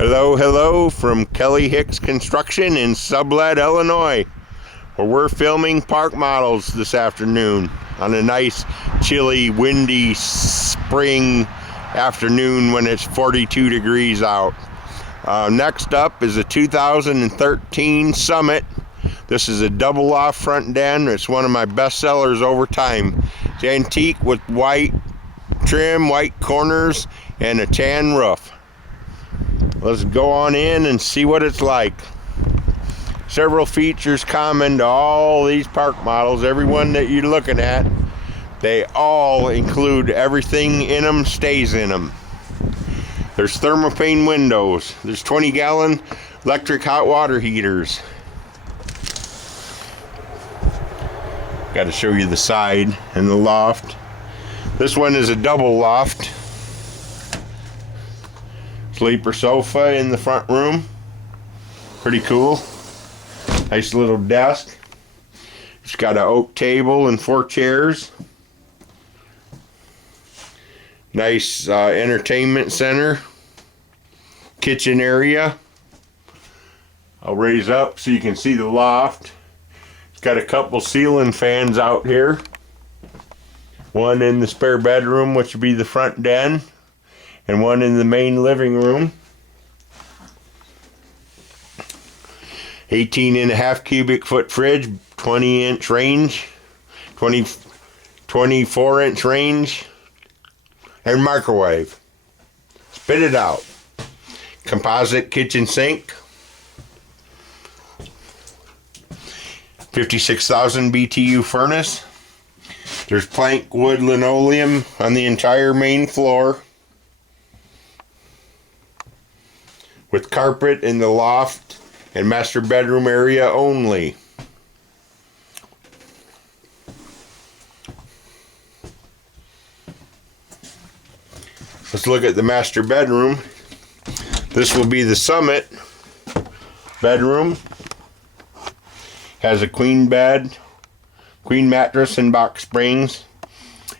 Hello from Kelly Hicks Construction in Sublette, Illinois, where we're filming park models this afternoon on a nice, chilly, windy spring afternoon when it's 42 degrees out. Next up is a 2013 Summit. This is a double loft front den. It's one of my best sellers over time. It's antique with white trim, white corners, and a tan roof. Let's go on in and see what it's like. Several features common to all these park models, every one that you're looking at, they all include everything in them stays in them. There's thermopane windows. There's 20-gallon electric hot water heaters. Got to show you the side and the loft. This one is a double loft. Sleeper sofa in the front room. Pretty cool. Nice little desk. It's got an oak table and 4 chairs. Nice entertainment center. Kitchen area. I'll raise up so you can see the loft. It's got a couple ceiling fans out here. One in the spare bedroom, which would be the front den, and one in the main living room. 18.5 cubic foot fridge, 20-inch range, 24-inch range, and microwave. Spit it out. Composite kitchen sink. 56,000 BTU furnace. There's plank wood linoleum on the entire main floor, with carpet in the loft and master bedroom area only. Let's look at the master bedroom. This will be the Summit bedroom. Has a queen bed, queen mattress and box springs.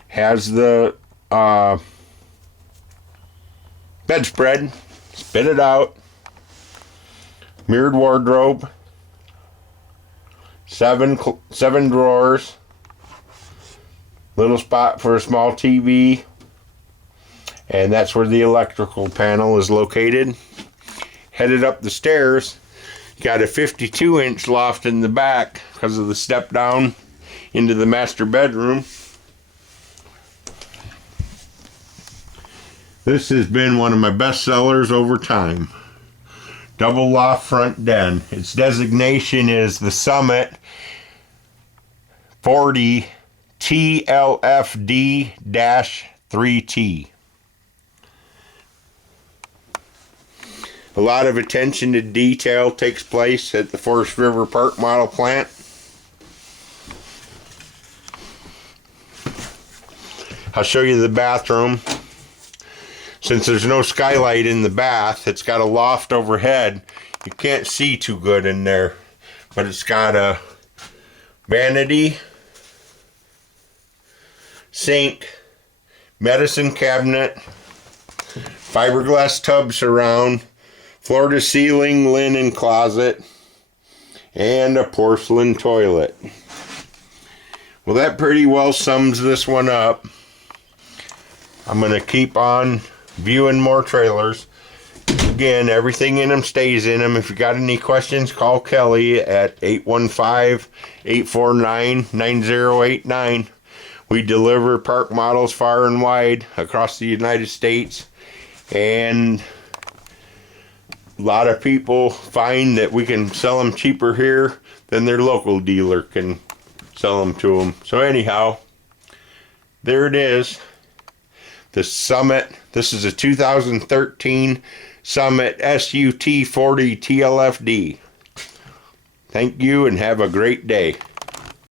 Has the bedspread. Spit it out. Mirrored wardrobe. 7 drawers. Little spot for a small TV. And that's where the electrical panel is located. Headed up the stairs, got a 52-inch loft in the back because of the step down into the master bedroom. This has been one of my best sellers over time. Double loft front den. Its designation is the Summit 40TLFD-3T. A lot of attention to detail takes place at the Forest River Park Model Plant. I'll show you the bathroom. Since there's no skylight in the bath, it's got a loft overhead. You can't see too good in there, but it's got a vanity, sink, medicine cabinet, fiberglass tub surround, floor to ceiling linen closet, and a porcelain toilet. Well, that pretty well sums this one up. I'm going to keep on viewing more trailers. Again, everything in them stays in them. If you got any questions, call Kelly at 815-849-9089. We deliver park models far and wide across the United States, and a lot of people find that we can sell them cheaper here than their local dealer can sell them to them. So anyhow, there it is. The Summit. This is a 2013 Summit SUT 40 TLFD. Thank you and have a great day.